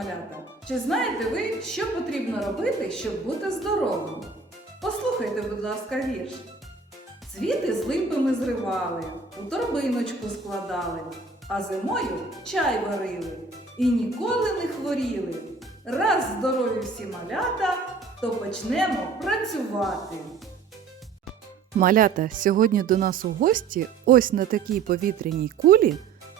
малята! Чи знаєте ви, що потрібно робити, щоб бути здоровим? Послухайте, будь ласка, вірш. Цвіти з липи ми зривали, у торбиночку складали, а зимою чай варили і ніколи не хворіли. Раз здорові всі малята, то почнемо працювати. Малята, сьогодні до нас у гості, ось на такій повітряній кулі,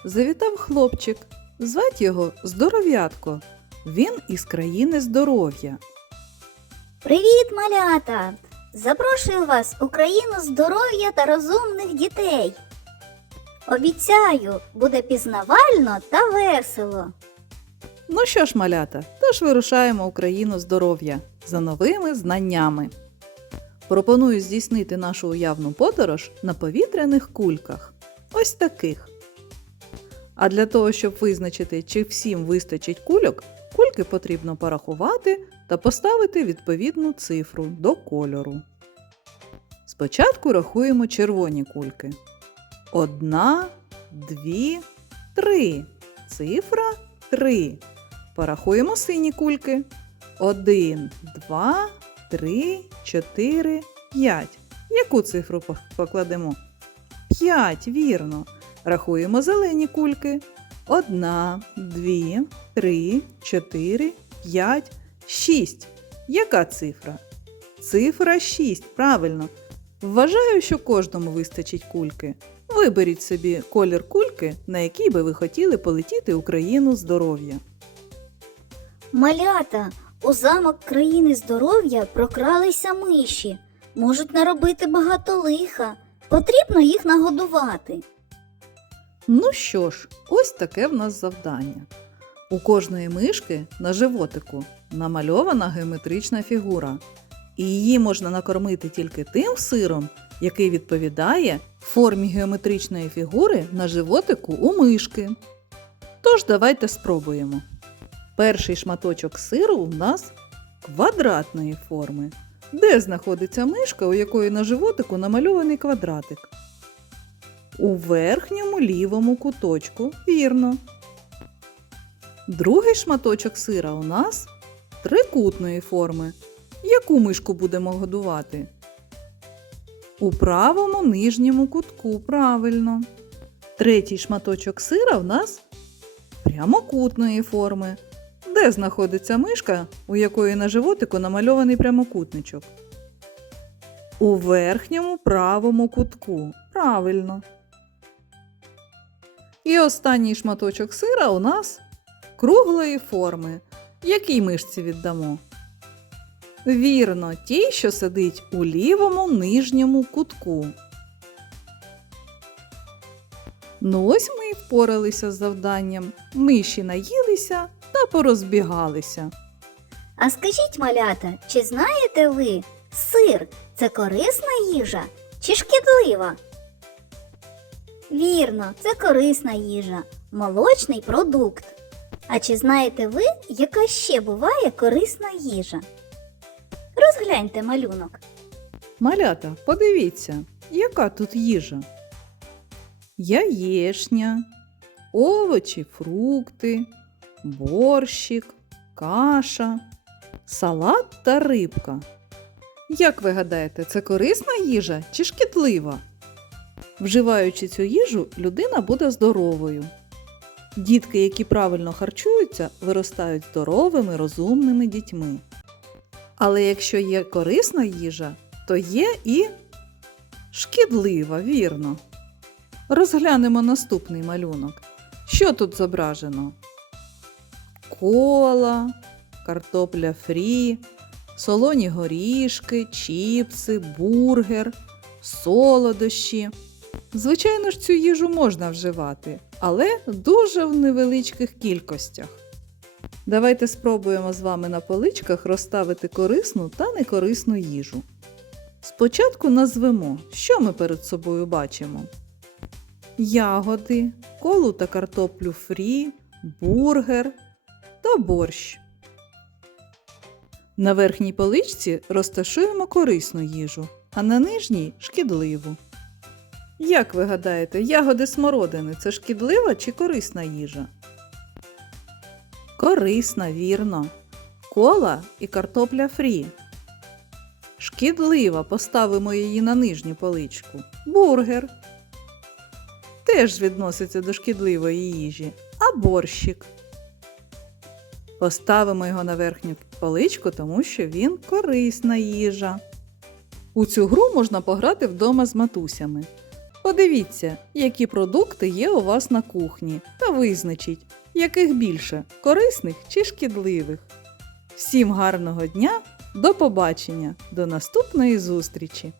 завітав хлопчик. Звать його Здоров'ятко. Він із країни здоров'я. Привіт, малята! Запрошую вас у країну здоров'я та розумних дітей. Обіцяю, буде пізнавально та весело. Ну що ж, малята, тож вирушаємо у країну здоров'я за новими знаннями. Пропоную здійснити нашу уявну подорож на повітряних кульках. Ось таких. А для того, щоб визначити, чи всім вистачить кульок, кульки потрібно порахувати та поставити відповідну цифру до кольору. Спочатку рахуємо червоні кульки. Одна, дві, три. Цифра три. Порахуємо сині кульки. Один, два, три, чотири, п'ять. Яку цифру покладемо? П'ять, вірно. Рахуємо зелені кульки. Одна, дві, три, чотири, п'ять, шість. Яка цифра? Цифра 6, правильно. Вважаю, що кожному вистачить кульки. Виберіть собі колір кульки, на якій би ви хотіли полетіти у країну здоров'я. Малята, у замок країни здоров'я прокралися миші. Можуть наробити багато лиха. Потрібно їх нагодувати. Ну що ж, ось таке в нас завдання. У кожної мишки на животику намальована геометрична фігура, і її можна накормити тільки тим сиром, який відповідає формі геометричної фігури на животику у мишки. Тож давайте спробуємо. Перший шматочок сиру у нас квадратної форми. Де знаходиться мишка, у якої на животику намальований квадратик? У верхньому лівому куточку, вірно. Другий шматочок сира у нас трикутної форми. Яку мишку будемо годувати? У правому нижньому кутку, правильно. Третій шматочок сира у нас прямокутної форми. Де знаходиться мишка, у якої на животику намальований прямокутничок? У верхньому правому кутку. Правильно. І останній шматочок сира у нас круглої форми. Якій мишці віддамо? Вірно, тій, що сидить у лівому нижньому кутку. Ну ось ми і впоралися з завданням. Миші наїлися та порозбігалися. А скажіть, малята, чи знаєте ви, сир це корисна їжа чи шкідлива? Вірно, це корисна їжа, молочний продукт. А чи знаєте ви, яка ще буває корисна їжа? Розгляньте малюнок. Малята, подивіться, яка тут їжа. Яєшня, овочі, фрукти, борщик, каша, салат та рибка. Як ви гадаєте, це корисна їжа чи шкідлива? Вживаючи цю їжу, людина буде здоровою. Дітки, які правильно харчуються, виростають здоровими, розумними дітьми. Але якщо є корисна їжа, то є і шкідлива, вірно. Розглянемо наступний малюнок. Що тут зображено? Кола, картопля фрі, солоні горішки, чіпси, бургер, солодощі. Звичайно ж, цю їжу можна вживати, але дуже в невеличких кількостях. Давайте спробуємо з вами на поличках розставити корисну та некорисну їжу. Спочатку назвемо, що ми перед собою бачимо: ягоди, колу та картоплю фрі, бургер та борщ. На верхній поличці розташуємо корисну їжу, а на нижній шкідливу. Як ви гадаєте, ягоди смородини це шкідлива чи корисна їжа? Корисна, вірно. Кола і картопля фрі. Шкідлива, поставимо її на нижню поличку. Бургер. Теж відноситься до шкідливої їжі. А борщик. Поставимо його на верхню поличку, тому що він корисна їжа. У цю гру можна пограти вдома з матусями. Подивіться, які продукти є у вас на кухні, та визначіть, яких більше корисних чи шкідливих. Всім гарного дня, до побачення, до наступної зустрічі!